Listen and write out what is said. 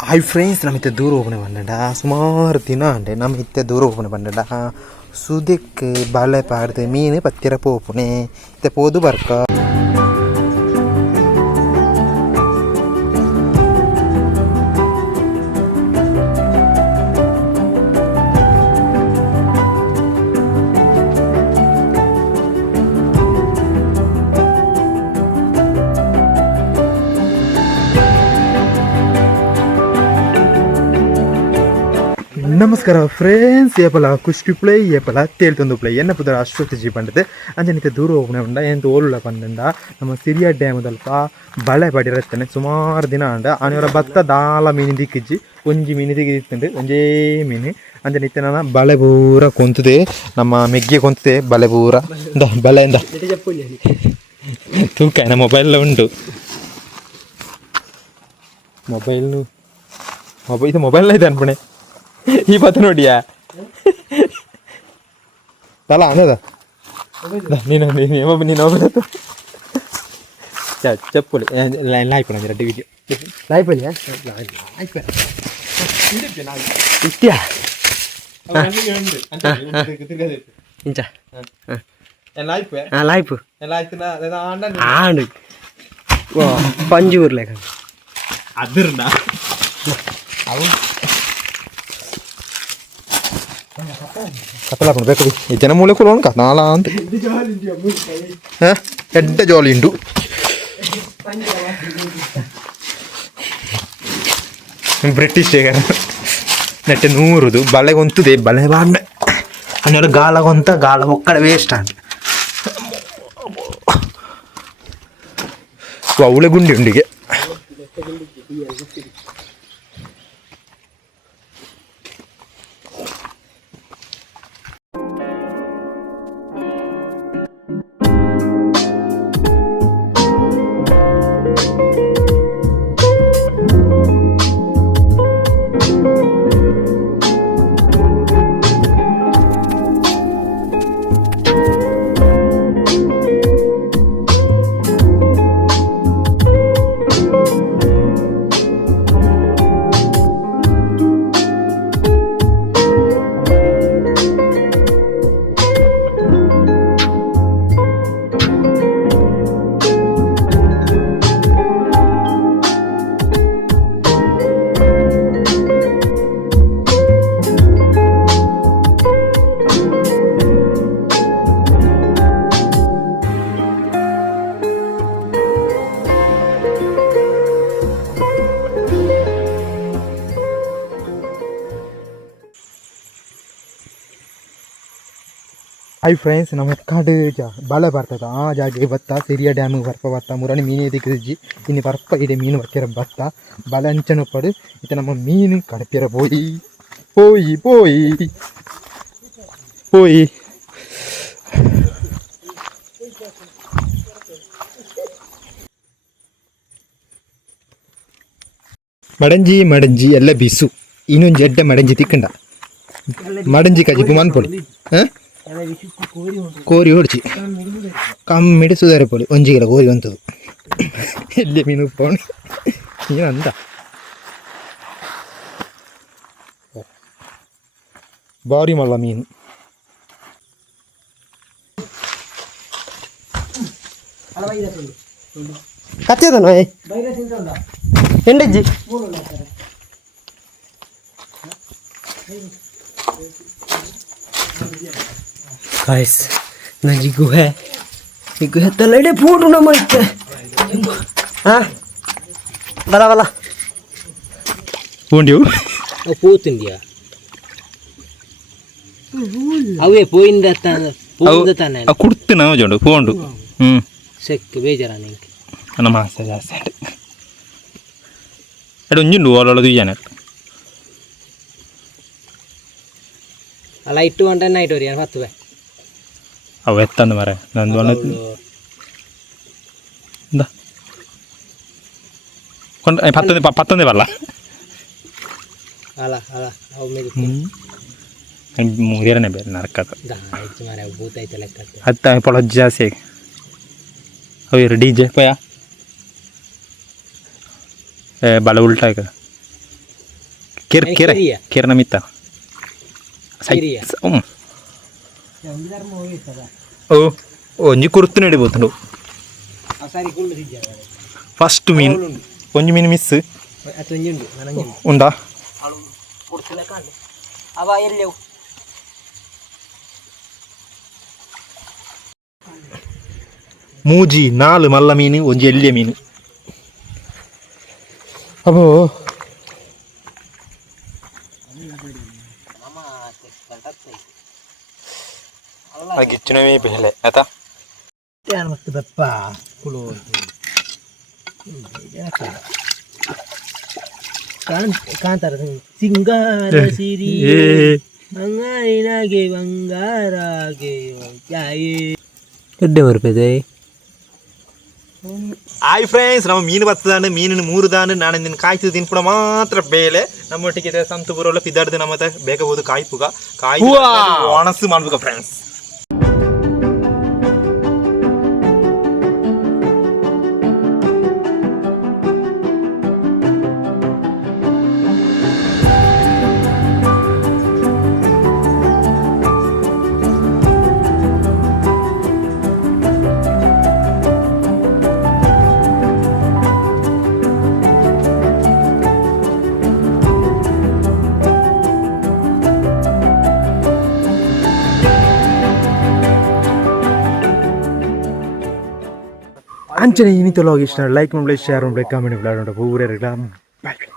Hi friends, ನಮ್ಮ ಇತ್ತೆ ದೂರ ಹೋಗ್ನೆ ಬಂದಡ ಸುಮಾರು ದಿನ ಅಂಡೆ ನಮ್ಮ ಇತ್ತೆ ದೂರ ಹೋಗ್ನೆ ಬಂದಡ ಸುದಕ್ಕೆ ಬಾಳೆ ಪಾಡ್ದು ಮೀನು ಪತ್ತಿರ ಪೋಪುನೆ ಇತ್ತೆ ಪೋದು ಬರ್ಕ ನಮಸ್ಕಾರ ಫ್ರೆಂಡ್ಸ್. ಏಪಲ ಕುಷ್ಟಿ ಪ್ಲೇ ಏಪಲ ತೇಳ್ತೊಂದು ಪ್ಲೇ ಎನ್ನ ಪುದರ ಅಶ್ವತ್ಥ ಜಿ ಪಂಡದೆ ಅಂಜನಿತೆ ದೂರ ಹೋಗ್ನೆ ಉಂಡ ಎಂತ ಓಲುಳ ಪಂದಂಡ ನಮ್ಮ ಸಿರಿಯ ಡ್ಯಾಮ್ ದಲ್ಪ ಬಳೆ ಪಡಿರತ್ತನೆ ಸುಮಾರು ದಿನ ಅಂಡ ಆನೆಯವರ ಭತ್ತ ದಾಲ ಮೀನು ದಿಕ್ಕಿಜ್ಜಿ ಒಂಜಿ ಮೀನು ದಿಕ್ಕಿತ್ತಂಡು ಒಂಜೇ ಮೀನು ಅಂಜನಿತ್ತೆ ನಾನು ಬಳೆ ಪೂರ ಕೊಂತದೆ ನಮ್ಮ ಮೆಗ್ಗೆ ಕೊಂತದೆ ಬಳೆ ಪೂರ ಬಳೆ ಎಂದ ತೂಕ ನಮ್ಮ ಮೊಬೈಲ್ ಉಂಟು ಇದು ಮೊಬೈಲ್ನ ಇದೆ ಅನ್ಪಣೆ ಈ ಪತ್ತ ನೋಡಿಯಾ ತಲ ಅನ್ನದ ನೀನು చెప్పులు లాయిపోయినా రెడ్డి వీడియో లాయిపోయా ఇట్యా ఇంచా లాయిపు ఆండు పంజూరు లేక అదిరునా అవు ಕತ್ತಲಾಕೊಂಡು ಬೇಕು ಈ ಜನ ಮೂಲೆ ಕೂಡ ಉಂಟು ನಾಲ ಅಂತ ಎಡ್ಡ ಜೋಲಿ ಉಂಟು ಬ್ರಿಟಿಷ್ ನೆಟ್ಟೆ 100 ಬಳೆ ಗೊಂತದೆ ಬಳೆ ಬಾಡ್ಮೆ ಅನ್ನೋರು ಗಾಲ ಗೊಂತ ಗಾಲ ಒಕ್ಕಡೆ ವೇಸ್ಟ್ ಅಂತ ಅವಳೆ ಗುಂಡಿ ಉಂಡಿಗೆ ಹಾಯ್ ಫ್ರೆಂಡ್ಸ್, ನಮ್ಮ ಕಾಡು ಬಳೆ ಬರ್ತದ ಆ ಜಾಗ ಬತ್ತ ಸಿರಿಯ ಡ್ಯಾಮಿಗೆ ಬರ್ಪ ಬತ್ತ ಮುರಣಿ ಮೀನು ದಿಕ್ಕಿಜ್ಜಿ ಇನ್ನು ಬರ್ಪ ಇದೆ ಮೀನು ಬತ್ತಿರ ಬತ್ತ ಬಲೆ ಅಂಚನು ಪಡು ಇತ್ತೆ ನಮ್ಮ ಮೀನು ಕಡಪಿರ ಪೋಯಿ ಪೋಯಿ ಪೋಯಿ ಪೋಯಿ ಮಡಂಜಿ ಮಡಂಜಿ ಎಲ್ಲ ಬಿಸು ಇನ್ನೊಂದು ಜಡ್ಡ ಮಡಂಜಿ ತಿಕ್ಕಂಡ ಮಡಂಜಿ ಕಜಿ ಪುಮಾನ್ ಪೊಡಿ ಕೋರಿ ಹೊಡ್ಚಿ ಕಮ್ಮಿಡಿ ಸುಧಾರೆ ಪೊಡಿ ಒಂಜಿಗೆಲ್ಲ ಕೋರಿ ಅಂತದ್ದು ಎಲ್ಲಿ ಮೀನು ಉಪ್ಪವನು ನೀನು ಅಂದ ಭಾರಿ ಮಲ್ಲ ಮೀನು ಕಚ್ಚದನ ಎಂಡಜ್ಜಿ गाइस ना जी गुहे तलड़े फोटो ना मत हां बला बला పోండియు పోతుందియా అవే పోయిందతానే ఆ కుడుతున్నా చూడు పోండు సెక్ బేజరా నీకు అన్న మాస జాసెట్ ఎడొంజుండు ఓలల దుయ్యాన అలా ఇట్టు అంటే నైట్ వరియా పత్తువే ಅವು ಎತ್ತಂದು ಮರ ನಂದು ಪತ್ತೊಂದೇ ಬರಲ್ಲ ಮೂರನೇ ಬೇರೆ ನರಕದ ಹತ್ತ ಪೊಳ ಜಾಸ್ತಿ ಅವು ಡಿ ಜೆ ಪಯ bala ulta ka kirna mitta onji kurtune edipotundu first mean onji mean miss unda മൂജി 4 മല്ല മീൻ ഒഞ്ചി എല്ലിയ മീൻ. അപ്പോൾ കിച്ചണ മീൻ പിഹലെ എത്താ ಸಿಂಗಾರ ಸಿರಿ ಬಂಗಾರಿನಾಗೆ ಬಂಗಾರಾಗೆ ಎಡ್ಡೆ ಬರ್ಪದೆ. ಹಾಯ್ ಫ್ರೆಂಡ್ಸ್, ನಮ್ಮ ಮೀನು ಬರ್ತದಾನೆ, ಮೀನಿನ 3 ದಾನೆ ನಾನು ನಿನ್ನ ಕಾಯ್ತು ತಿನ್ಪುಡ ಮಾತ್ರ ಬೇಲೆ ನಮ್ಮೊಟ್ಟಿಗೆ ಸಂತಪುರ ಪಿದ್ದಾಡ್ದು ನಮ್ಮ ಬೇಕಾಗಬಹುದು ಕಾಯ್ಪುಗ ಕಾಯಿ ಒಣಸು ಮಾಡ್ಬೇಕ ಫ್ರೆಂಡ್ಸ್. ಅಂಚನೆ ಇನ್ನಿತ ಲಾಗ್ ಇಷ್ಟ ಲೈಕ್ ಮಾಡಿ, ಶೇರ್ ಮಾಡಿ, ಕಮೆಂಟ್ ಮಾಡಿ, ಪೂರ ಇರಲ್ಲ. ಬಾಯ್.